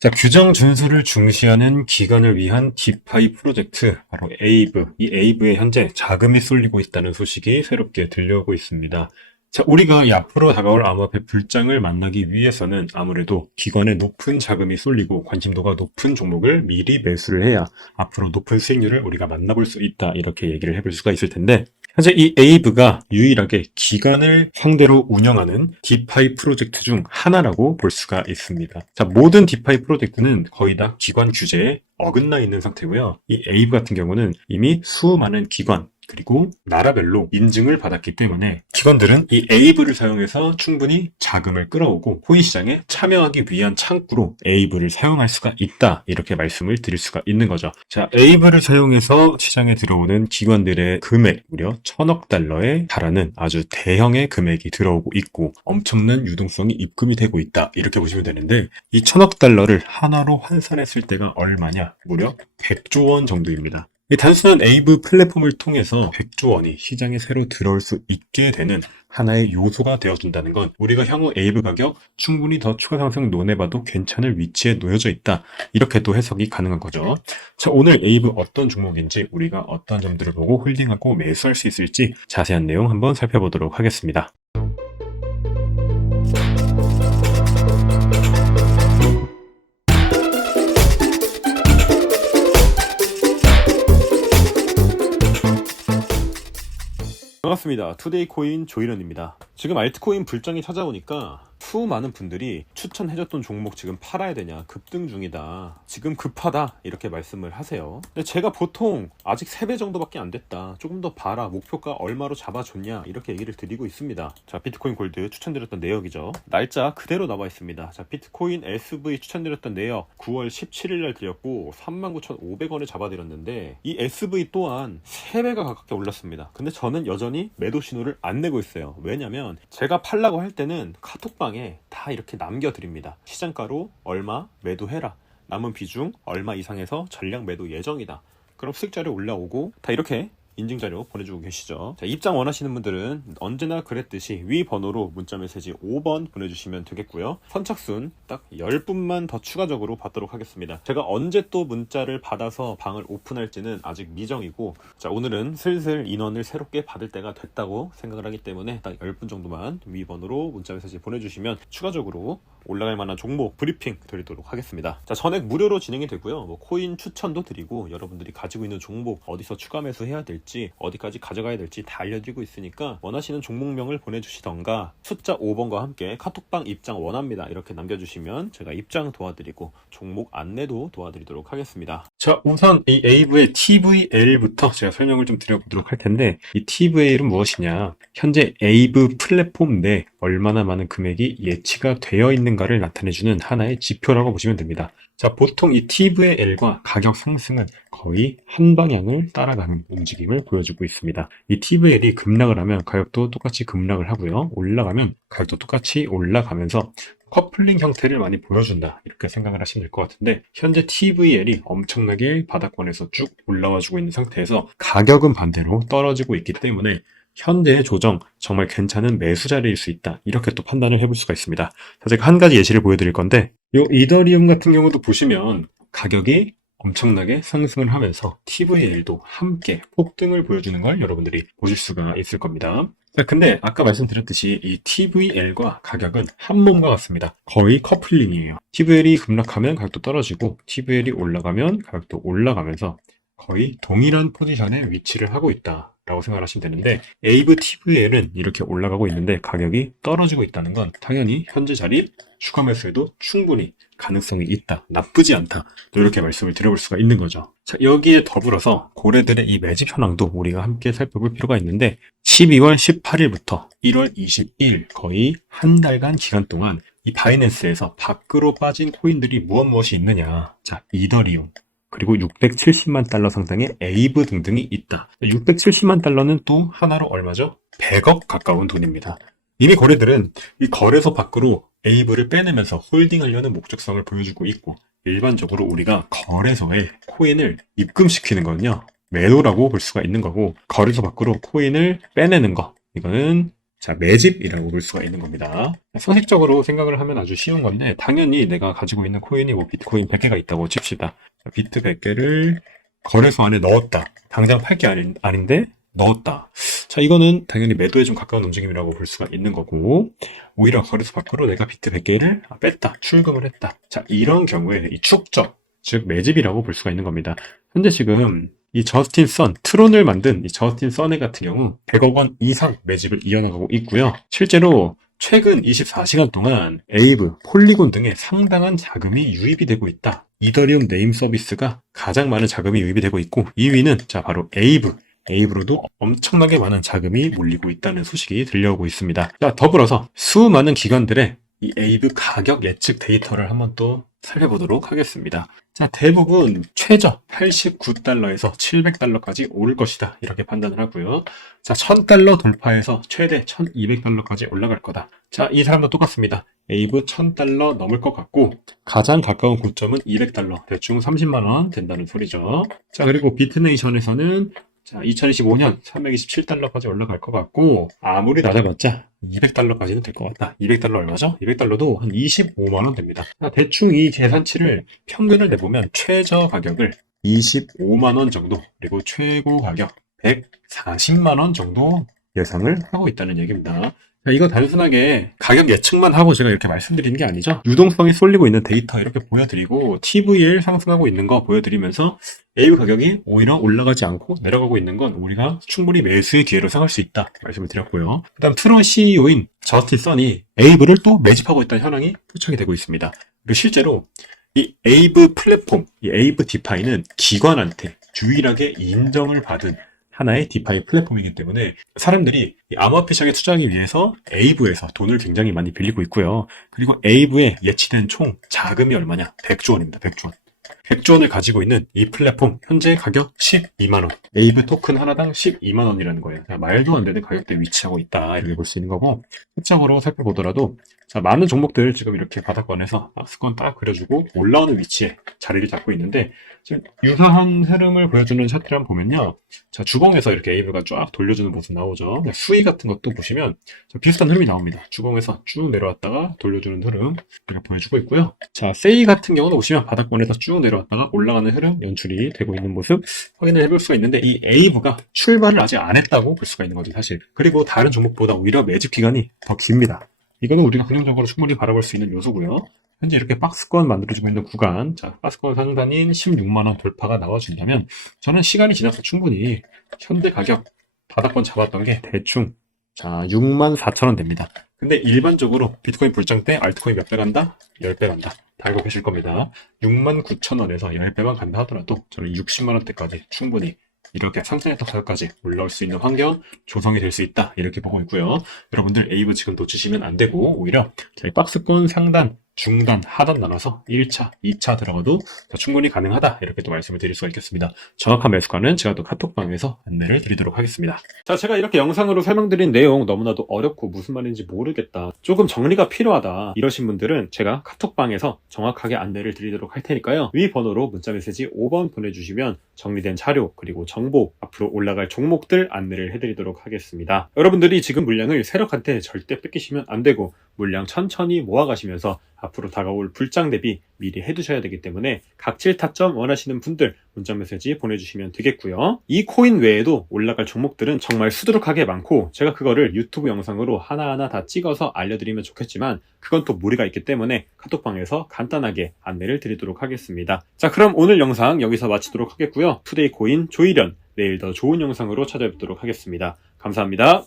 자, 규정 준수를 중시하는 기관을 위한 디파이 프로젝트, 바로 에이브. 이 에이브에 현재 자금이 쏠리고 있다는 소식이 새롭게 들려오고 있습니다. 자, 우리가 이 앞으로 다가올 암호화폐 불장을 만나기 위해서는 아무래도 기관에 높은 자금이 쏠리고 관심도가 높은 종목을 미리 매수를 해야 앞으로 높은 수익률을 우리가 만나볼 수 있다. 이렇게 얘기를 해볼 수가 있을 텐데, 현재 이 에이브가 유일하게 기관을 상대로 운영하는 디파이 프로젝트 중 하나라고 볼 수가 있습니다. 자, 모든 디파이 프로젝트는 거의 다 기관 규제에 어긋나 있는 상태고요. 이 에이브 같은 경우는 이미 수많은 기관, 그리고 나라별로 인증을 받았기 때문에 기관들은 이 에이브를 사용해서 충분히 자금을 끌어오고 코인 시장에 참여하기 위한 창구로 에이브를 사용할 수가 있다. 이렇게 말씀을 드릴 수가 있는 거죠. 자, 에이브를 사용해서 시장에 들어오는 기관들의 금액 무려 천억 달러에 달하는 아주 대형의 금액이 들어오고 있고 엄청난 유동성이 입금이 되고 있다. 이렇게 보시면 되는데 이 천억 달러를 하나로 환산했을 때가 얼마냐? 무려 100조 원 정도입니다. 이 단순한 에이브 플랫폼을 통해서 100조 원이 시장에 새로 들어올 수 있게 되는 하나의 요소가 되어준다는 건 우리가 향후 에이브 가격 충분히 더 추가 상승 논해봐도 괜찮을 위치에 놓여져 있다. 이렇게도 해석이 가능한 거죠. 자, 오늘 에이브 어떤 종목인지 우리가 어떤 점들을 보고 홀딩하고 매수할 수 있을지 자세한 내용 한번 살펴보도록 하겠습니다. 반갑습니다. 투데이 코인 조이런입니다. 지금 알트코인 불장이 찾아오니까 수많은 분들이 추천해줬던 종목 지금 팔아야 되냐 급등 중이다 지금 급하다 이렇게 말씀을 하세요. 근데 제가 보통 아직 3배 정도밖에 안 됐다 조금 더 봐라 목표가 얼마로 잡아줬냐 이렇게 얘기를 드리고 있습니다. 자 비트코인 골드 추천드렸던 내역이죠. 날짜 그대로 나와 있습니다. 자 비트코인 SV 추천드렸던 내역 9월 17일 날 드렸고 39,500원에 잡아드렸는데 이 SV 또한 3배가 가깝게 올랐습니다. 근데 저는 여전히 매도 신호를 안 내고 있어요. 왜냐면 제가 팔라고 할 때는 카톡방에 다 이렇게 남겨드립니다. 시장가로 얼마 매도해라. 남은 비중 얼마 이상에서 전량 매도 예정이다. 그럼 수익자료 올라오고 다 이렇게 인증 자료 보내주고 계시죠. 자, 입장 원하시는 분들은 언제나 그랬듯이 위 번호로 문자 메시지 5번 보내주시면 되겠고요. 선착순 딱 10분만 더 추가적으로 받도록 하겠습니다. 제가 언제 또 문자를 받아서 방을 오픈할지는 아직 미정이고 자 오늘은 슬슬 인원을 새롭게 받을 때가 됐다고 생각을 하기 때문에 딱 10분 정도만 위 번호로 문자 메시지 보내주시면 추가적으로 올라갈 만한 종목 브리핑 드리도록 하겠습니다. 자, 전액 무료로 진행이 되고요. 뭐 코인 추천도 드리고 여러분들이 가지고 있는 종목 어디서 추가 매수해야 될지 어디까지 가져가야 될지 다 알려드리고 있으니까 원하시는 종목명을 보내주시던가 숫자 5번과 함께 카톡방 입장 원합니다. 이렇게 남겨주시면 제가 입장 도와드리고 종목 안내도 도와드리도록 하겠습니다. 자, 우선 이 에이브의 TVL부터 제가 설명을 좀 드려보도록 할 텐데 이 TVL은 무엇이냐? 현재 에이브 플랫폼 내 얼마나 많은 금액이 예치가 되어 있는가를 나타내주는 하나의 지표라고 보시면 됩니다. 자, 보통 이 TVL과 가격 상승은 거의 한 방향을 따라가는 움직임을 보여주고 있습니다. 이 TVL이 급락을 하면 가격도 똑같이 급락을 하고요. 올라가면 가격도 똑같이 올라가면서 커플링 형태를 많이 보여준다. 이렇게 생각을 하시면 될 것 같은데, 현재 TVL이 엄청나게 바닥권에서 쭉 올라와 주고 있는 상태에서 가격은 반대로 떨어지고 있기 때문에 현재의 조정 정말 괜찮은 매수 자리일 수 있다. 이렇게 또 판단을 해볼 수가 있습니다. 자, 제가 한 가지 예시를 보여드릴 건데, 이 이더리움 같은 경우도 보시면 가격이 엄청나게 상승을 하면서 TVL도 함께 폭등을 보여주는 걸 여러분들이 보실 수가 있을 겁니다. 자, 근데 아까 말씀드렸듯이 이 TVL과 가격은 한 몸과 같습니다. 거의 커플링이에요. TVL이 급락하면 가격도 떨어지고 TVL이 올라가면 가격도 올라가면서 거의 동일한 포지션에 위치를 하고 있다. 라고 생각하시면 되는데 에이브 TVL은 이렇게 올라가고 있는데 가격이 떨어지고 있다는 건 당연히 현재 자리 추가 매수에도 충분히 가능성이 있다. 나쁘지 않다. 이렇게 말씀을 드려볼 수가 있는 거죠. 자, 여기에 더불어서 고래들의 이 매집 현황도 우리가 함께 살펴볼 필요가 있는데 12월 18일부터 1월 20일 거의 한 달간 기간 동안 이 바이낸스에서 밖으로 빠진 코인들이 무엇 무엇이 있느냐. 자, 이더리움, 그리고 670만 달러 상당의 에이브 등등이 있다. 670만 달러는 또 하나로 얼마죠? 100억 가까운 돈입니다. 이미 거래들은 이 거래소 밖으로 에이브를 빼내면서 홀딩하려는 목적성을 보여주고 있고 일반적으로 우리가 거래소에 코인을 입금시키는 거는요 매도라고 볼 수가 있는 거고 거래소 밖으로 코인을 빼내는 거 이거는 자, 매집이라고 볼 수가 있는 겁니다. 상식적으로 생각을 하면 아주 쉬운 건데, 당연히 내가 가지고 있는 코인이 뭐 비트코인 100개가 있다고 칩시다. 자, 비트 100개를 거래소 안에 넣었다. 당장 팔 게 아닌, 아닌데, 넣었다. 자, 이거는 당연히 매도에 좀 가까운 움직임이라고 볼 수가 있는 거고, 오히려 거래소 밖으로 내가 비트 100개를 뺐다. 출금을 했다. 자, 이런 경우에 이 축적, 즉 매집이라고 볼 수가 있는 겁니다. 현재 지금 이 저스틴 선, 트론을 만든 이 저스틴 선의 같은 경우 100억 원 이상 매집을 이어나가고 있고요. 실제로 최근 24시간 동안 에이브, 폴리곤 등의 상당한 자금이 유입이 되고 있다. 이더리움 네임 서비스가 가장 많은 자금이 유입이 되고 있고 2위는 자 바로 에이브. 에이브로도 엄청나게 많은 자금이 몰리고 있다는 소식이 들려오고 있습니다. 자, 더불어서 수많은 기관들의 이 에이브 가격 예측 데이터를 한번 또 살펴보도록 하겠습니다. 자, 대부분 최저 89달러에서 700달러까지 오를 것이다. 이렇게 판단을 하고요. 자, 1000달러 돌파해서 최대 1200달러까지 올라갈 거다. 자, 이 사람도 똑같습니다. 에이브 1000달러 넘을 것 같고, 가장 가까운 고점은 200달러, 대충 30만 원 된다는 소리죠. 자, 그리고 비트네이션에서는 자, 2025년 327달러까지 올라갈 것 같고, 아무리 낮아봤자 200달러까지는 될 것 같다. 200달러 얼마죠? 200달러도 한 25만 원 됩니다. 자, 대충 이 계산치를 평균을 내보면 최저 가격을 25만 원 정도, 그리고 최고 가격 140만 원 정도 예상을 하고 있다는 얘기입니다. 자, 이거 단순하게 가격 예측만 하고 제가 이렇게 말씀드리는 게 아니죠. 유동성이 쏠리고 있는 데이터 이렇게 보여드리고 TVL 상승하고 있는 거 보여드리면서 에이브 가격이 오히려 올라가지 않고 내려가고 있는 건 우리가 충분히 매수의 기회로 생각할 수 있다 말씀을 드렸고요. 그다음 트론 CEO인 저스틴 선이 에이브를 또 매집하고 있다는 현황이 포착이 되고 있습니다. 그리고 실제로 이 에이브 플랫폼, 이 에이브 디파이는 기관한테 유일하게 인정을 받은 하나의 디파이 플랫폼이기 때문에 사람들이 이 암호화폐 시장에 투자하기 위해서 에이브에서 돈을 굉장히 많이 빌리고 있고요. 그리고 에이브에 예치된 총 자금이 얼마냐? 100조 원입니다. 100조 원. 100조 원을 가지고 있는 이 플랫폼 현재 가격 12만 원. 에이브 토큰 하나당 12만 원이라는 거예요. 자, 말도 안 되는 가격대에 위치하고 있다. 이렇게 볼 수 있는 거고 숫자로 살펴보더라도 자, 많은 종목들 지금 이렇게 바닥권에서 박스권 딱 그려주고 올라오는 위치에 자리를 잡고 있는데 지금 유사한 흐름을 보여주는 차트를 보면요. 자, 주봉에서 이렇게 에이브가 쫙 돌려주는 모습 나오죠. 수위 같은 것도 보시면 자, 비슷한 흐름이 나옵니다. 주봉에서 쭉 내려왔다가 돌려주는 흐름 이렇게 보여주고 있고요. 자, 세이 같은 경우는 보시면 바닥권에서 쭉 내려왔다가 올라가는 흐름 연출이 되고 있는 모습 확인을 해볼 수가 있는데 이 에이브가 출발을 아직 안 했다고 볼 수가 있는 거죠, 사실. 그리고 다른 종목보다 오히려 매집 기간이 더 깁니다. 이거는 우리가 긍정적으로 충분히 바라볼 수 있는 요소고요. 현재 이렇게 박스권 만들어지고 있는 구간, 자, 박스권 상단인 16만원 돌파가 나와준다면, 저는 시간이 지나서 충분히 현재 가격, 바닥권 잡았던 게 대충, 자, 6만 4천원 됩니다. 근데 일반적으로 비트코인 불장 때 알트코인 몇 배 간다? 10배 간다. 다 알고 계실 겁니다. 6만 9천원에서 10배만 간다 하더라도 저는 60만원대까지 충분히 이렇게 상승했던 가격까지 올라올 수 있는 환경 조성이 될 수 있다 이렇게 보고 있고요. 여러분들 에이브 지금 놓치시면 안 되고 오히려 저희 박스권 상단 중단, 하단 나눠서 1차, 2차 들어가도 충분히 가능하다 이렇게 또 말씀을 드릴 수가 있겠습니다. 정확한 매수가는 제가 또 카톡방에서 안내를 드리도록 하겠습니다. 자, 제가 이렇게 영상으로 설명드린 내용 너무나도 어렵고 무슨 말인지 모르겠다. 조금 정리가 필요하다. 이러신 분들은 제가 카톡방에서 정확하게 안내를 드리도록 할 테니까요. 위 번호로 문자 메시지 5번 보내주시면 정리된 자료 그리고 정보 앞으로 올라갈 종목들 안내를 해드리도록 하겠습니다. 여러분들이 지금 물량을 세력한테 절대 뺏기시면 안 되고 물량 천천히 모아가시면서 앞으로 다가올 불장 대비 미리 해두셔야 되기 때문에 각질 타점 원하시는 분들 문자 메시지 보내주시면 되겠고요. 이 코인 외에도 올라갈 종목들은 정말 수두룩하게 많고 제가 그거를 유튜브 영상으로 하나하나 다 찍어서 알려드리면 좋겠지만 그건 또 무리가 있기 때문에 카톡방에서 간단하게 안내를 드리도록 하겠습니다. 자 그럼 오늘 영상 여기서 마치도록 하겠고요. 투데이 코인 조이련 내일 더 좋은 영상으로 찾아뵙도록 하겠습니다. 감사합니다.